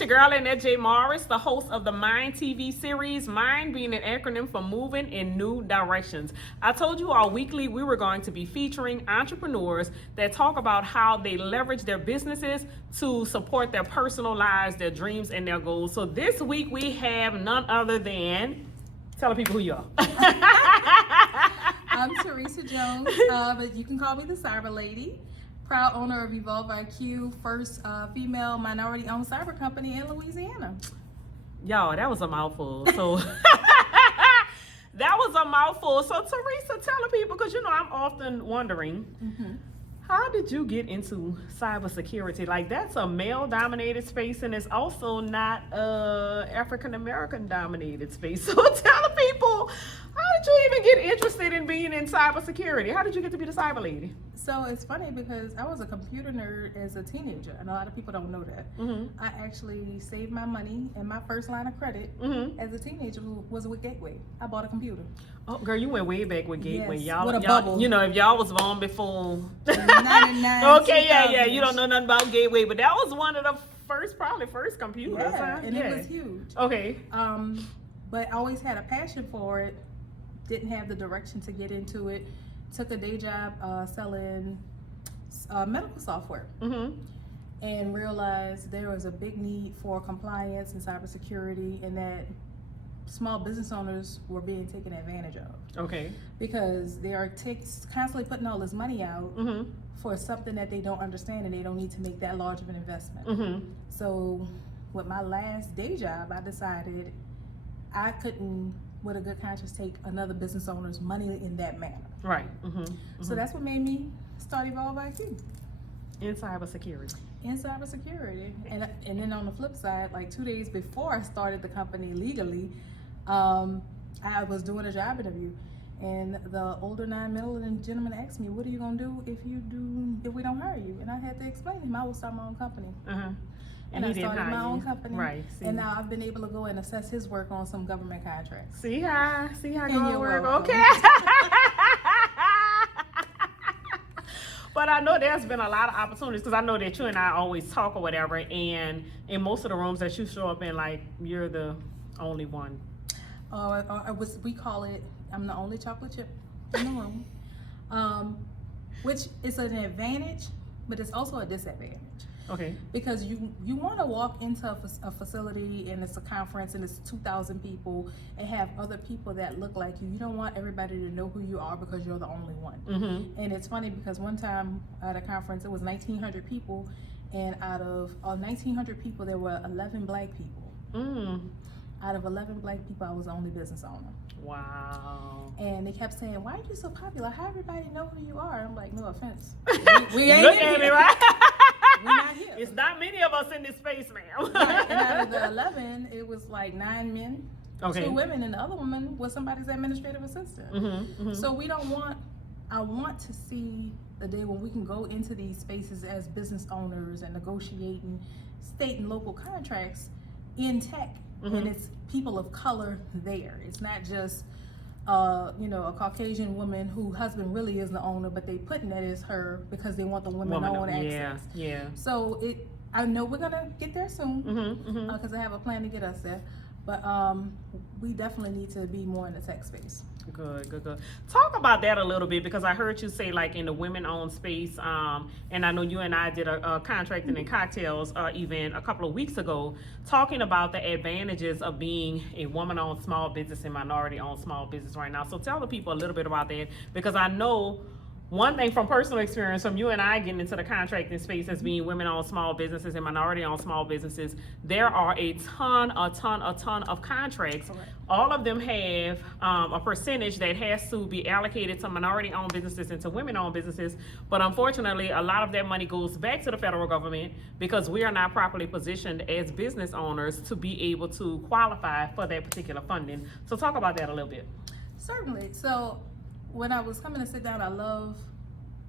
it's your girl Annette J. Morris, the host of the M.I.N.D TV Series, M.I.N.D being an acronym for Moving in New Directions. I told you all weekly we were going to be featuring entrepreneurs that talk about how they leverage their businesses to support their personal lives, their dreams, and their goals. So this week we have none other than, tell the people who you are. I'm Theresa Jones, but you can call me the Cyber Lady. Proud owner of Evolve IQ, first female minority-owned cyber company in Louisiana. Y'all, that was a mouthful. So that was a mouthful. So Theresa, tell the people, because you know I'm often wondering, how did you get into cybersecurity? Like, that's a male-dominated space, and it's also not a African-American dominated space. So tell the people, how did you even get interested in being in cybersecurity? How did you get to be the cyber lady? So it's funny because I was a computer nerd as a teenager, and a lot of people don't know that. I actually saved my money, and my first line of credit as a teenager was with Gateway. I bought a computer. Oh, girl, you went way back with Gateway. Yes, with a bubble. You know, if y'all was born before 99, okay, yeah, you don't know nothing about Gateway, but that was one of the probably first computers. Yeah, and it was huge. Okay. But I always had a passion for it. Didn't have the direction to get into it. Took a day job selling medical software, and realized there was a big need for compliance and cybersecurity, and that small business owners were being taken advantage of. Okay. Because they are constantly putting all this money out for something that they don't understand, and they don't need to make that large of an investment. So with my last day job, I decided I couldn't, with a good conscience, take another business owner's money in that manner. Right. So that's what made me start Evolve IQ. In cybersecurity. In cybersecurity. And then on the flip side, like 2 days before I started the company legally, I was doing a job interview, and the older middle gentleman asked me, "What are you gonna do if we don't hire you?" And I had to explain to him I will start my own company. And I started my own company. Right. And now I've been able to go and assess his work on some government contracts. See how you're work. welcome. Okay. But I know there's been a lot of opportunities, because I know that you and I always talk or whatever, and in most of the rooms that you show up in, like, you're the only one. We call it, I'm the only chocolate chip in the room, which is an advantage, but it's also a disadvantage. Okay. Because you want to walk into a facility, and it's a conference, and it's 2,000 people, and have other people that look like you. You don't want everybody to know who you are because you're the only one. And it's funny because one time at a conference, it was 1,900 people, and out of 1,900 people, there were 11 black people. Out of 11 black people, I was the only business owner. Wow. And they kept saying, "Why are you so popular? How everybody know who you are?" I'm like, no offense. We ain't Look at me, right? We're not here. It's not many of us in this space, ma'am. Right. And out of the 11, it was like 9 men, 2 women, and the other woman was somebody's administrative assistant. So I want to see the day when we can go into these spaces as business owners and negotiating state and local contracts in tech. And it's people of color there. It's not just a Caucasian woman whose husband really is the owner, but they putting that as her because they want the women-owned access. Yeah. So I know we're gonna get there soon, because I have a plan to get us there. But we definitely need to be more in the tech space. Good. Talk about that a little bit, because I heard you say, like, in the women-owned space, and I know you and I did a contracting and cocktails event a couple of weeks ago, talking about the advantages of being a woman-owned small business and minority-owned small business right now. So tell the people a little bit about that, because I know one thing from personal experience, from you and I getting into the contracting space as being women-owned small businesses and minority-owned small businesses, there are a ton of contracts. Correct. All of them have a percentage that has to be allocated to minority-owned businesses and to women-owned businesses. But unfortunately, a lot of that money goes back to the federal government because we are not properly positioned as business owners to be able to qualify for that particular funding. So talk about that a little bit. Certainly. So when I was coming to sit down, I love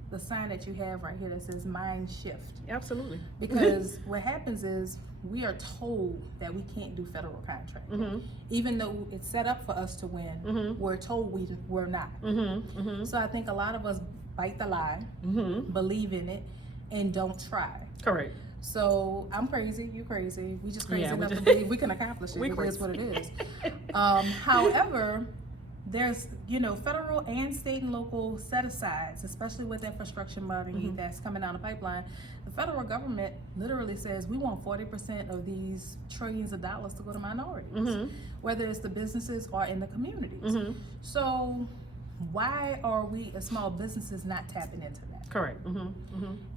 the sign that you have right here that says mind shift. Absolutely. Because what happens is we are told that we can't do federal contracting. Even though it's set up for us to win, we're told we're not. So I think a lot of us bite the lie, believe in it, and don't try. Correct. So I'm crazy, you crazy. We just crazy enough to believe we can accomplish it. It is what it is. However, there's, federal and state and local set-asides, especially with infrastructure money that's coming down the pipeline. The federal government literally says we want 40% of these trillions of dollars to go to minorities, whether it's the businesses or in the communities. So why are we as small businesses not tapping into that? Correct.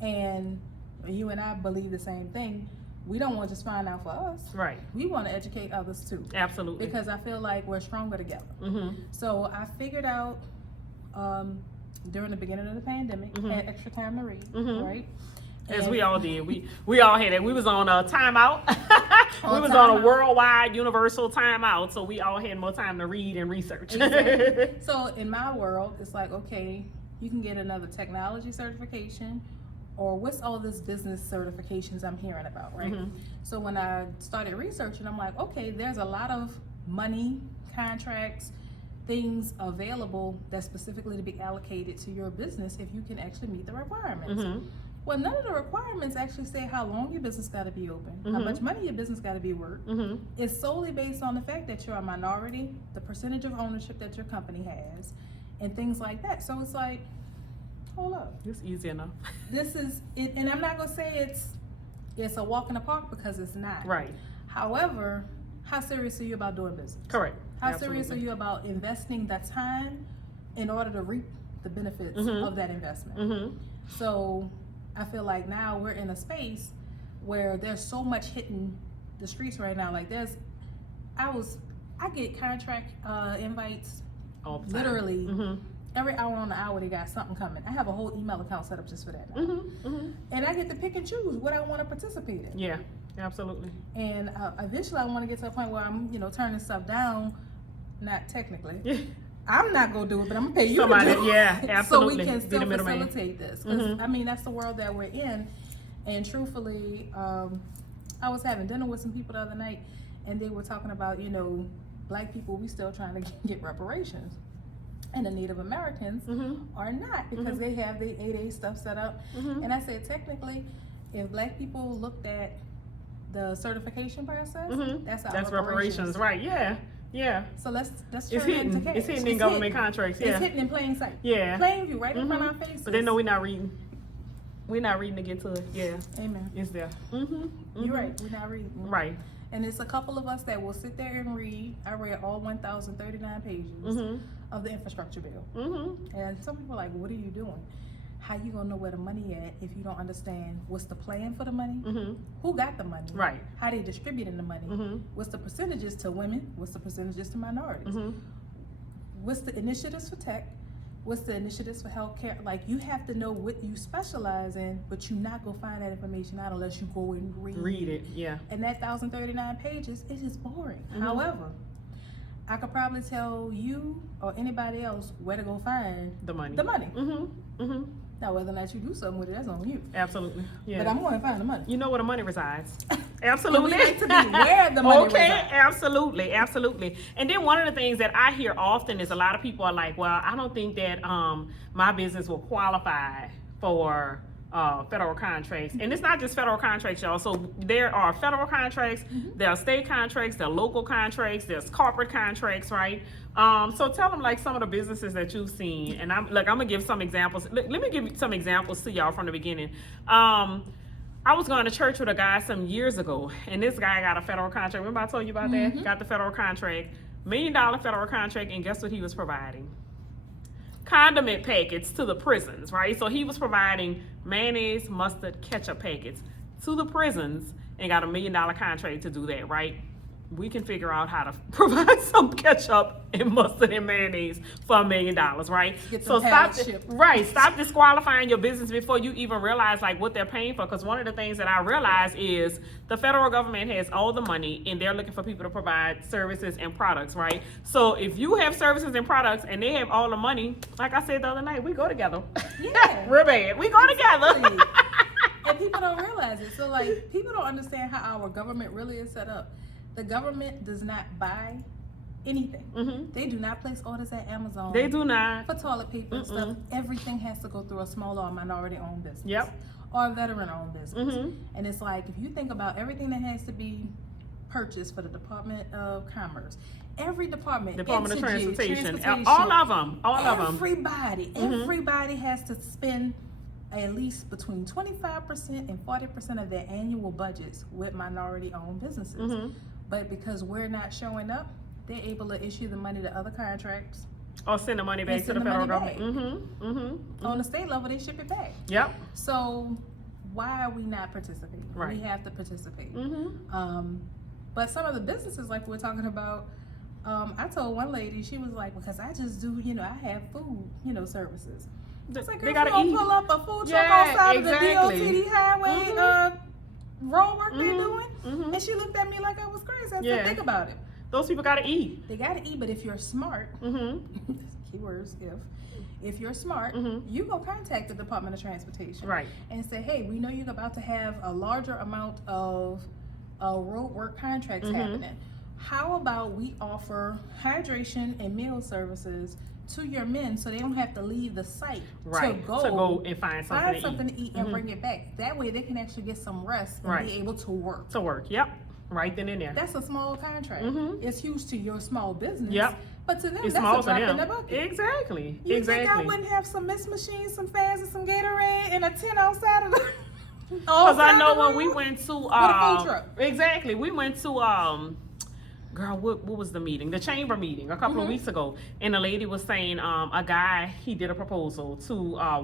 And you and I believe the same thing. We don't want to just find out for us. Right. We want to educate others too. Absolutely. Because I feel like we're stronger together. So I figured out during the beginning of the pandemic, had extra time to read, right? As we all did. We all had it. We was on a timeout. We was on a worldwide universal timeout, so we all had more time to read and research. Exactly. So in my world, it's like, okay, you can get another technology certification, or what's all this business certifications I'm hearing about, right? So when I started researching, I'm like, okay, there's a lot of money, contracts, things available that's specifically to be allocated to your business if you can actually meet the requirements. Well, none of the requirements actually say how long your business got to be open, how much money your business got to be worth. It's solely based on the fact that you're a minority, the percentage of ownership that your company has, and things like that. So it's like, hold up. It's easy enough. This is it, and I'm not gonna say it's a walk in the park, because it's not. Right. However, how serious are you about doing business? Correct. How serious are you about investing that time in order to reap the benefits of that investment? So I feel like now we're in a space where there's so much hitting the streets right now. Like I get contract invites all the time. Literally every hour on the hour. They got something coming. I have a whole email account set up just for that now. And I get to pick and choose what I want to participate in. Yeah, absolutely. And eventually I want to get to a point where I'm turning stuff down. Not technically. I'm not gonna do it, but I'm gonna pay you to do it. Yeah, absolutely. So we can still facilitate this. Because I mean, that's the world that we're in. And truthfully, I was having dinner with some people the other night, and they were talking about, Black people, we still trying to get reparations, and the Native Americans are not, because they have the 8A stuff set up. And I said, technically, if Black people looked at the certification process, that's reparations, right? Yeah. So let's it's hidden. It's hidden in government contracts. Yeah. It's hidden in plain sight. Yeah. Plain view, right in front of our faces. But they know we're not reading. We're not reading to get to it. Yeah. Amen. It's there. You're right. We're not reading. Right. And it's a couple of us that will sit there and read. I read all 1,039 pages of the infrastructure bill. And some people are like, what are you doing? How you gonna know where the money at if you don't understand what's the plan for the money? Who got the money? Right. How they distributing the money? What's the percentages to women? What's the percentages to minorities? What's the initiatives for tech? What's the initiatives for healthcare? Like, you have to know what you specialize in, but you not gonna find that information out unless you go and read it. Yeah. And that 1,039 pages, it is boring. However, I could probably tell you or anybody else where to go find the money. Now, whether or not you do something with it, that's on you. Absolutely. Yeah. But I'm going to find the money. You know where the money resides. Absolutely. We need to be where the money resides. Absolutely. And then one of the things that I hear often is a lot of people are like, well, I don't think that my business will qualify for federal contracts. And it's not just federal contracts, y'all. So there are federal contracts, there are state contracts, there are local contracts, there's corporate contracts, right? So tell them like some of the businesses that you've seen, and I'm gonna give some examples. Let me give some examples to y'all from the beginning. I was going to church with a guy some years ago, and this guy got a federal contract. Remember I told you about that? Got the federal contract, $1 million federal contract, and guess what he was providing? Condiment packets to the prisons, right? So he was providing mayonnaise, mustard, ketchup packets to the prisons, and got $1 million contract to do that, right? We can figure out how to provide some ketchup and mustard and mayonnaise for $1 million, right? So stop disqualifying your business before you even realize like what they're paying for. Because one of the things that I realize is the federal government has all the money, and they're looking for people to provide services and products, right? So if you have services and products and they have all the money, like I said the other night, we go together. Yeah, real bad. We go together. And people don't realize it. So like, people don't understand how our government really is set up. The government does not buy anything. They do not place orders at Amazon. They do not. For toilet paper and stuff. Everything has to go through a smaller or minority-owned business. Yep. or a veteran-owned business. And it's like, if you think about everything that has to be purchased for the Department of Commerce, every department of Entity, Transportation, all of them. Everybody has to spend at least between 25% and 40% of their annual budgets with minority-owned businesses. But because we're not showing up, they're able to issue the money to other contracts. Or send the money back to the federal government. On the state level, they ship it back. Yep. So why are we not participating? Right. We have to participate. But some of the businesses, like we're talking about, I told one lady, she was like, because I just do, I have food, services. It's like, they gotta eat. Pull up a food truck on side of the DOTD highway road work they're doing. And she looked at me like I was crazy. I said, think about it. Those people gotta eat. They gotta eat, but if you're smart, keywords, if you're smart, you go contact the Department of Transportation. Right. And say, hey, we know you're about to have a larger amount of road work contracts happening. How about we offer hydration and meal services to your men so they don't have to leave the site to go and find something to eat and bring it back. That way they can actually get some rest and be able to work. Yep. Right then and there. That's a small contract. It's huge to your small business. Yep. But to them, It's that's small a drop to them. in the bucket. Exactly. You think I wouldn't have some mist machines, some fans, and some Gatorade and a tent outside of the Because I know when we went to with a food truck. Exactly. We went to girl, what was the meeting? The chamber meeting a couple of weeks ago. And the lady was saying a guy, he did a proposal to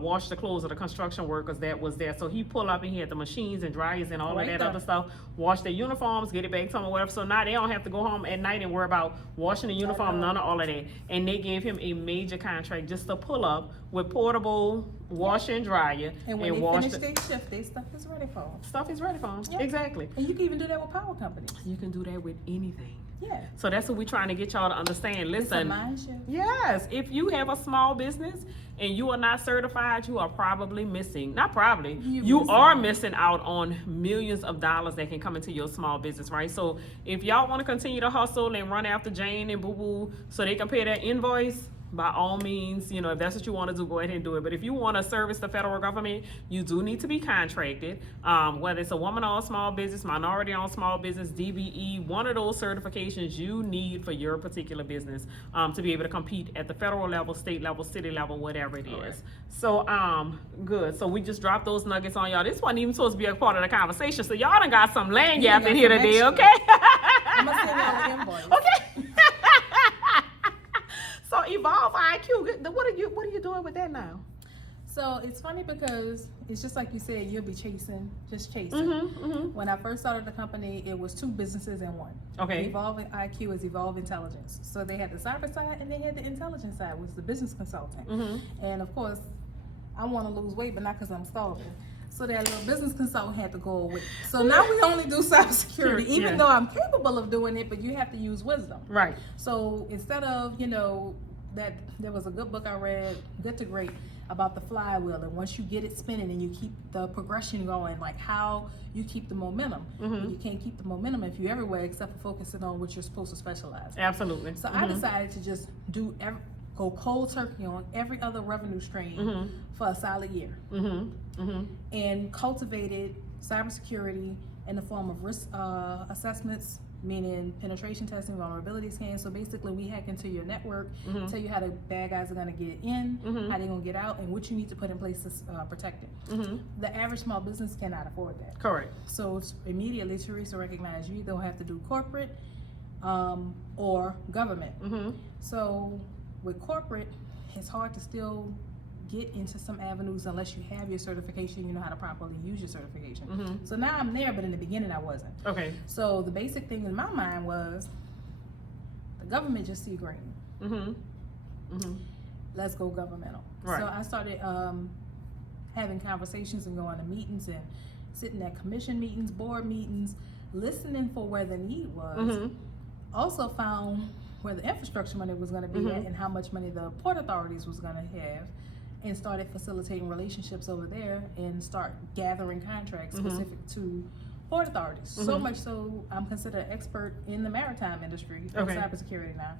wash the clothes of the construction workers that was there. So he pulled up and he had the machines and dryers and all of that other stuff, wash their uniforms, get it back to them or whatever. So now they don't have to go home at night and worry about washing the uniform, none of all of that. And they gave him a major contract just to pull up with portable washer and dryer. And when they finish their shift, their stuff is ready for them. Stuff is ready for them. Yep. Exactly. And you can even do that with power companies. You can do that with anything. Yeah. So that's what we're trying to get y'all to understand. Listen, It's a mind shift. Yes, if you have a small business and you are not certified, you are probably missing, not probably, you are missing out on millions of dollars that can come into your small business, right? So if y'all want to continue to hustle and run after Jane and Boo Boo so they can pay their invoice, by all means, if that's what you want to do, go ahead and do it. But if you want to service the federal government, you do need to be contracted. Whether it's a woman-owned small business, minority-owned small business, DBE, one of those certifications you need for your particular business to be able to compete at the federal level, state level, city level, whatever it is. Right. So, good. So we just dropped those nuggets on y'all. This wasn't even supposed to be a part of the conversation. So y'all done got some land yap in here today, okay? I'm going to send y'all the invoice. Okay. So Evolve IQ, what are you doing with that now? So it's funny because it's just like you said, you'll be chasing. When I first started the company, it was 2 businesses in one. Okay. Evolve IQ is Evolve Intelligence. So they had the cyber side and they had the intelligence side, which is the business consulting. And of course, I want to lose weight, but not because I'm starving. So that little business consultant had to go away. So now we only do cybersecurity, even though I'm capable of doing it, but you have to use wisdom. Right. So instead of, that there was a good book I read, Good to Great, about the flywheel, and once you get it spinning and you keep the progression going, like how you keep the momentum. You can't keep the momentum if you're everywhere except for focusing on what you're supposed to specialize in. Absolutely. So I decided to just go cold turkey on every other revenue stream for a solid year. And cultivated cybersecurity in the form of risk assessments, meaning penetration testing, vulnerability scans. So basically we hack into your network, tell you how the bad guys are going to get in, how they're going to get out, and what you need to put in place to protect it. The average small business cannot afford that. Correct. So immediately Theresa recognized you either have to do corporate or government. So with corporate, it's hard to still get into some avenues unless you have your certification, you know how to properly use your certification. So now I'm there, but in the beginning I wasn't. Okay. So the basic thing in my mind was, the government just see green. Let's go governmental. Right. So I started having conversations and going to meetings and sitting at commission meetings, board meetings, listening for where the need was. Also found where the infrastructure money was going to be at and how much money the port authorities was going to have, and started facilitating relationships over there and start gathering contracts specific to Port authorities. So much so, I'm considered an expert in the maritime industry for cybersecurity now.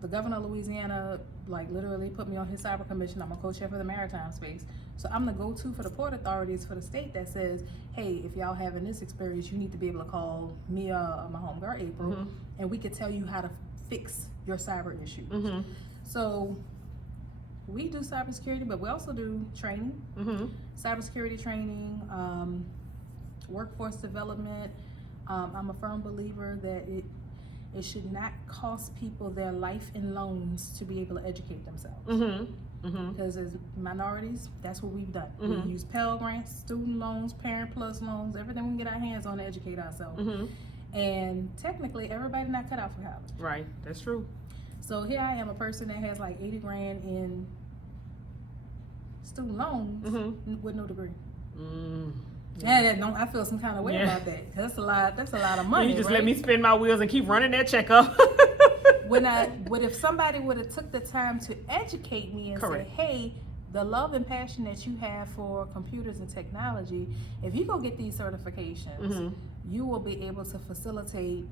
The governor of Louisiana, like, literally put me on his cyber commission. I'm a co-chair for the maritime space. So I'm the go-to for the port authorities for the state that says, hey, if y'all having this experience, you need to be able to call me or my homegirl April, and we could tell you how to fix your cyber issues. So we do cybersecurity, but we also do training, cybersecurity training, workforce development. I'm a firm believer that it should not cost people their life in loans to be able to educate themselves. Because as minorities, that's what we've done. We use Pell Grants, student loans, Parent Plus loans, everything we can get our hands on to educate ourselves. And technically, everybody not cut out for college. Right, that's true. So here I am, a person that has like 80 grand in student loans with no degree. I feel some kind of way about that. That's a lot of money. You just right? let me spin my wheels and keep running that check up. But if somebody would have took the time to educate me and say, hey, the love and passion that you have for computers and technology, if you go get these certifications, you will be able to facilitate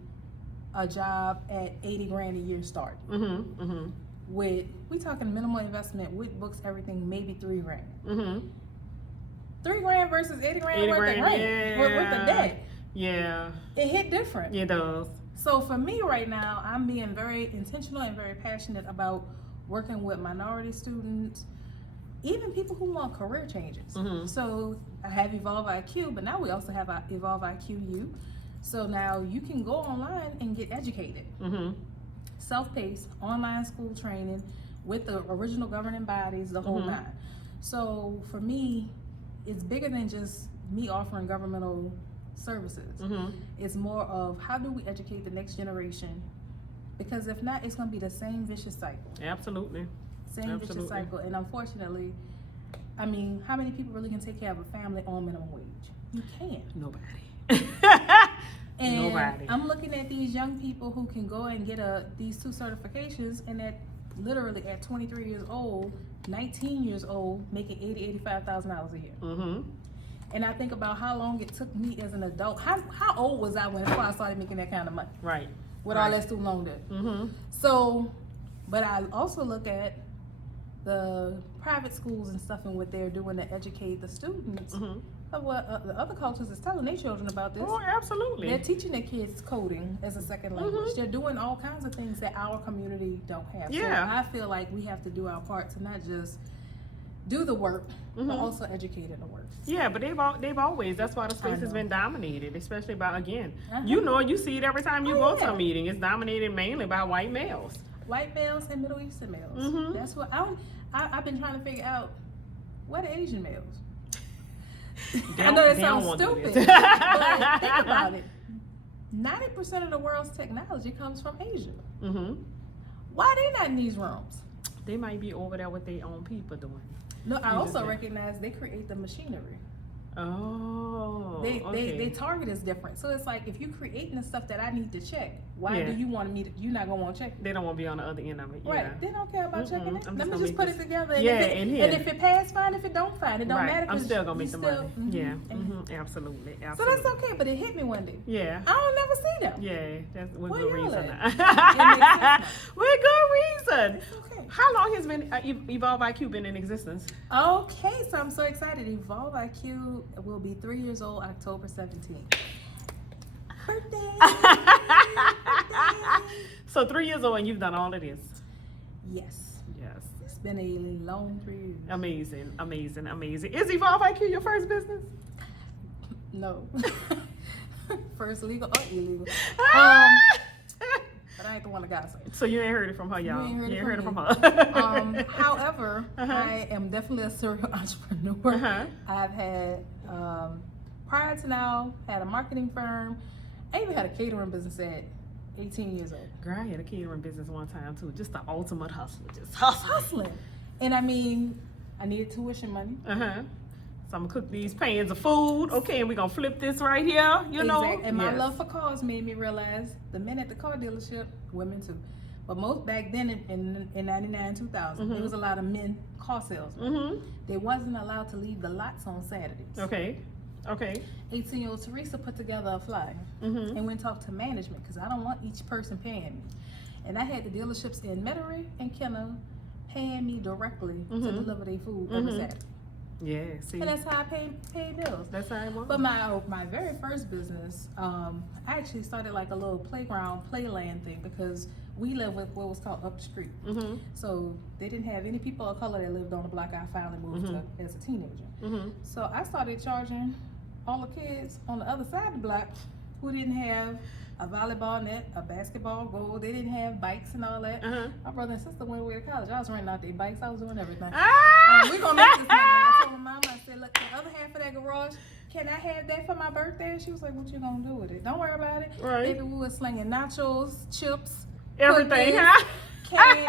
a job at 80 grand a year starting. With, we talking minimal investment with books, everything, maybe 3 grand. 3 grand versus 80 grand worth of rent, worth of debt. Yeah. It hit different. It does. So for me right now, I'm being very intentional and very passionate about working with minority students, even people who want career changes. So I have Evolve IQ, but now we also have Evolve IQ U. So now you can go online and get educated. Self-paced, online school training with the original governing bodies, the whole nine. So for me, it's bigger than just me offering governmental services. It's more of how do we educate the next generation? Because if not, it's going to be the same vicious cycle. Absolutely. Same vicious cycle. And unfortunately, I mean, how many people really can take care of a family on minimum wage? You can't. Nobody. And Nobody. I'm looking at these young people who can go and get these 2 certifications, and at literally at 23 years old, 19 years old, making $80,000-$85,000 a year. And I think about how long it took me as an adult. How old was I when I started making that kind of money? Right. With all that student loan debt. So, but I also look at the private schools and stuff and what they're doing to educate the students of what the other cultures is telling their children about this. Oh, absolutely. They're teaching their kids coding as a second language. They're doing all kinds of things that our community don't have. Yeah. So I feel like we have to do our part to not just do the work, but also educate in the work. Yeah, but they've always, that's why the space has been dominated, especially by, again, you see it every time you go to a meeting. It's dominated mainly by white males. White males and Middle Eastern males. That's what I've been trying to figure out. What are Asian males? I know that sounds stupid, but think about it. 90% of the world's technology comes from Asia. Why are they not in these rooms? They might be over there with their own people doing. No, I also recognize they create the machinery. Oh, they target is different. So it's like if you're creating the stuff that I need to check, why do you want me to? You're not gonna want to check it. They don't want to be on the other end of it. Yeah. Right? They don't care about checking it. Let me just just put it together. And and if it passed, fine. If it don't, fine. It don't matter. I'm still gonna make the money. So Absolutely. that's okay. But it hit me one day. Yeah. I don't never see them. Yeah, that's with Where good y'all reason. at? With good reason. It's okay. How long has been Evolve IQ been in existence? Okay, so I'm so excited. Evolve IQ will be 3 years old October 17th. Birthday! So 3 years old and you've done all of this. Yes. Yes. It's been a long 3 years. Amazing, amazing, amazing. Is Evolve IQ your first business? No. First legal or illegal. But I ain't the one that got to say it. So you ain't heard it from her, y'all. You ain't heard it from me. her. However, I am definitely a serial entrepreneur. I've had, prior to now, had a marketing firm. I even had a catering business at 18 years old. Girl, I had a catering business one time too. Just the ultimate hustler. Just hustling. And I mean, I needed tuition money. So I'm gonna cook these pans of food. Okay, and we're gonna flip this right here, you know. Exactly. And my love for cars made me realize the men at the car dealership, women too. But most back then in 99, 2000, there was a lot of men car salesmen. They wasn't allowed to leave the lots on Saturdays. Okay. Okay. 18-year-old Theresa put together a flyer and went and talked to management because I don't want each person paying me. And I had the dealerships in Metairie and Kenner paying me directly to deliver their food every Saturday. Yeah, see. And that's how I pay bills. That's how it was. But my very first business, I actually started like a little playground, playland thing because we live with what was called up the street. So they didn't have any people of color that lived on the block I finally moved to as a teenager. So I started charging all the kids on the other side of the block who didn't have a volleyball net, a basketball goal. They didn't have bikes and all that. My brother and sister went away to college. I was renting out their bikes. I was doing everything. We're going to make this money. I told my mom, I said, look, the other half of that garage, can I have that for my birthday? She was like, what you going to do with it? Don't worry about it. Right. Baby, we were slinging nachos, chips, everything, cookies, candy.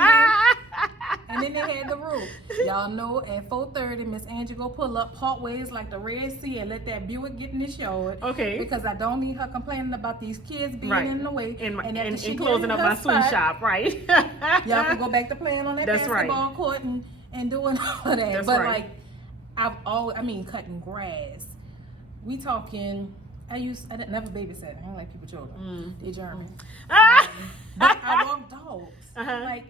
And then they had the rule. Y'all know at 4:30, Miss Angie go pull up part ways like the Red Sea and let that Buick get in the yard. Okay. Because I don't need her complaining about these kids being in the way. And closing up my sweet shop, right? Y'all can go back to playing on that basketball court and doing all of that. But like, cutting grass. We talking. I didn't never babysit. I don't like people children. They German. But I walk dogs. Like,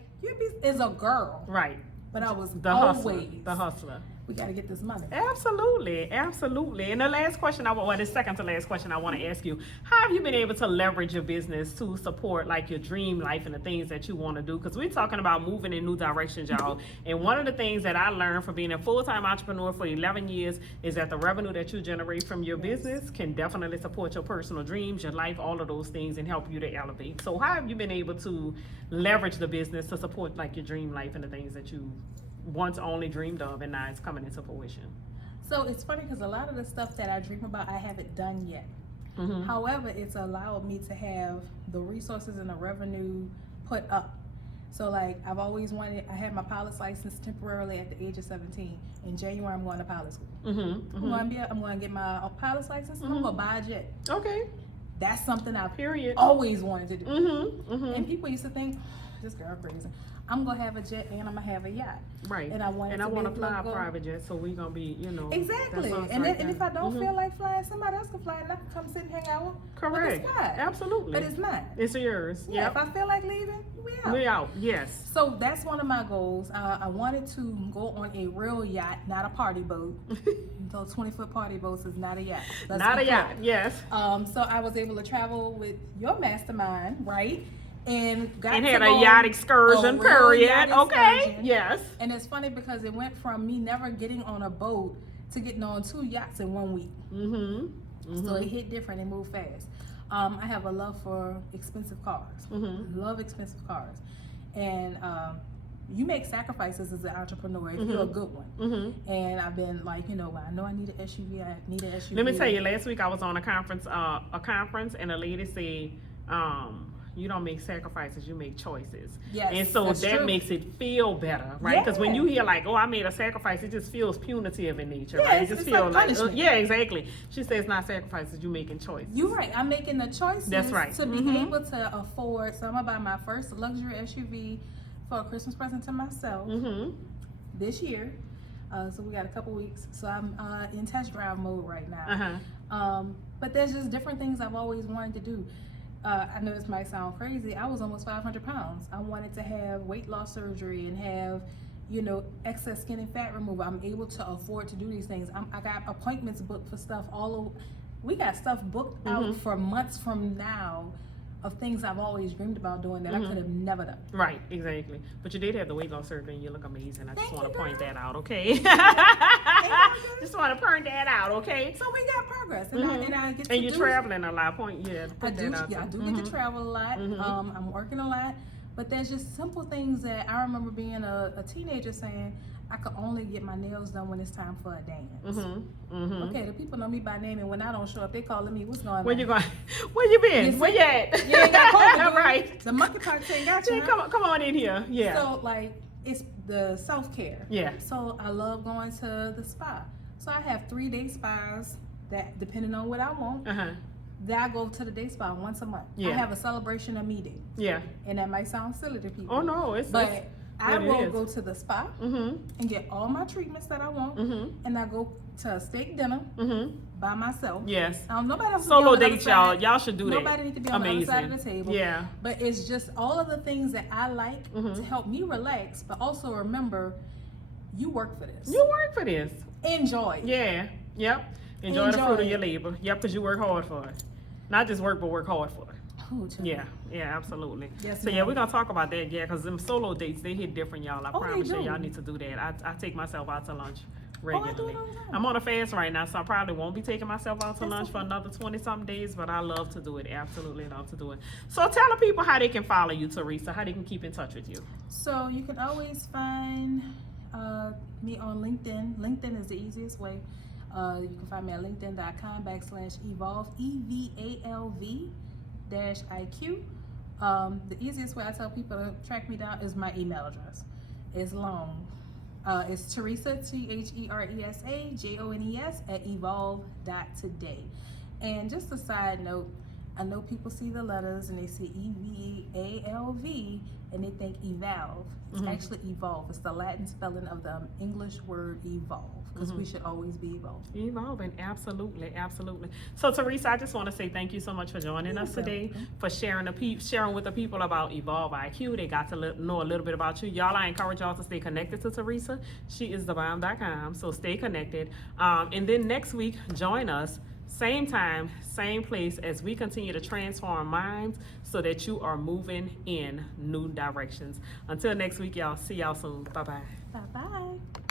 is a girl. Right. But I was the hustler. We got to get this money. Absolutely. And the last question, the second to last question I want to ask you, how have you been able to leverage your business to support like your dream life and the things that you want to do? Because we're talking about moving in new directions, y'all. And one of the things that I learned from being a full-time entrepreneur for 11 years is that the revenue that you generate from your business can definitely support your personal dreams, your life, all of those things, and help you to elevate. So how have you been able to leverage the business to support like your dream life and the things that you once only dreamed of and now it's coming into fruition? So it's funny because a lot of the stuff that I dream about, I haven't done yet. However, it's allowed me to have the resources and the revenue put up. So like I've always wanted, I had my pilot's license temporarily at the age of 17. In January, I'm going to pilot school. I'm going to get my pilot's license and I'm going to buy a jet. Okay. That's something I've always wanted to do. And people used to think, this girl crazy. I'm gonna have a jet and I'm gonna have a yacht. Right. And I want to fly a private jet, so we're gonna be, Exactly. And if I don't feel like flying, somebody else can fly and I can come sit and hang out. Correct. Absolutely. But it's mine. It's yours. Yeah. If I feel like leaving, we out. Yes. So that's one of my goals. I wanted to go on a real yacht, not a party boat. Those 20-foot party boats is not a yacht. Not a yacht. Yes. So I was able to travel with your mastermind, right? And had a yacht excursion, period. Okay. Yes. And it's funny because it went from me never getting on a boat to getting on 2 yachts in 1 week. So it hit different and moved fast. I have a love for expensive cars. Love expensive cars. And you make sacrifices as an entrepreneur if you're a good one. And I've been like, I know I need an SUV. I need an SUV. Let me tell you, last week I was on a conference, and a lady said, you don't make sacrifices, you make choices. Yes, and so that true. Makes it feel better, right? Because when you hear like, oh, I made a sacrifice, it just feels punitive in nature, right? It just feels like yeah, exactly. She says not sacrifices, you making choices. You're right. I'm making the choices to be able to afford. So I'm gonna buy my first luxury SUV for a Christmas present to myself this year. So we got a couple weeks. So I'm in test drive mode right now. But there's just different things I've always wanted to do. I know this might sound crazy. I was almost 500 pounds. I wanted to have weight loss surgery and have, excess skin and fat removal. I'm able to afford to do these things. I got appointments booked for stuff all over. We got stuff booked out for months from now of things I've always dreamed about doing that I could have never done. Right, exactly. But you did have the weight loss surgery and you look amazing. I just want to point that out, okay? Just want to point that out, okay? So we got progress. And I get to and you're traveling a lot. I do get to travel a lot. I'm working a lot. But there's just simple things that I remember being a teenager saying, I could only get my nails done when it's time for a dance. Okay, the people know me by name, and when I don't show up, they calling me, what's going on? Where you going? Where you been? Where you at? You ain't got COVID, right. The monkeypox ain't got you. Come on in here. Yeah. So, like, it's the self-care. Yeah. So, I love going to the spa. So, I have 3-day spas that, depending on what I want, that I go to the day spa once a month. I have a celebration of me days. Yeah. And that might sound silly to people. Oh, no. I What it will is. go to the spa and get all my treatments that I want, and I go to a steak dinner by myself. Yes. Nobody else Solo will be on the dates, other side. y'all should do that. Nobody needs to be on the other side of the table. Yeah. But it's just all of the things that I like to help me relax, but also remember, you work for this. You work for this. Enjoy. Yeah. Yep. Enjoy the fruit of your labor. Yep, because you work hard for it. Not just work, but work hard for it. Oh, Yeah, absolutely. Yes, so ma'am. yeah, we're gonna talk about that, because them solo dates, they hit different, y'all. I promise they you, do. y'all need to do that. I take myself out to lunch I regularly. do it all the time. I'm on a fast right now, so I probably won't be taking myself out to That's lunch for okay. another 20-something days, but I love to do it. Absolutely love to do it. So tell the people how they can follow you, Theresa, how they can keep in touch with you. So you can always find me on LinkedIn. LinkedIn is the easiest way. You can find me at linkedin.com/evolve, EVALV-IQ. The easiest way I tell people to track me down is my email address. It's long. It's Theresa, THERESA JONES @evolve.today. And just a side note, I know people see the letters and they see EVALV and they think evolve. It's actually evolve. It's the Latin spelling of the English word evolve, because we should always be evolved. Evolving, absolutely, absolutely. So Theresa, I just want to say thank you so much for joining us today, for sharing with the people about Evolve IQ. They got to know a little bit about you. Y'all, I encourage y'all to stay connected to Theresa. She is thebomb.com, so stay connected. And then next week, join us, same time, same place, as we continue to transform minds so that you are moving in new directions. Until next week, y'all. See y'all soon. Bye-bye. Bye-bye.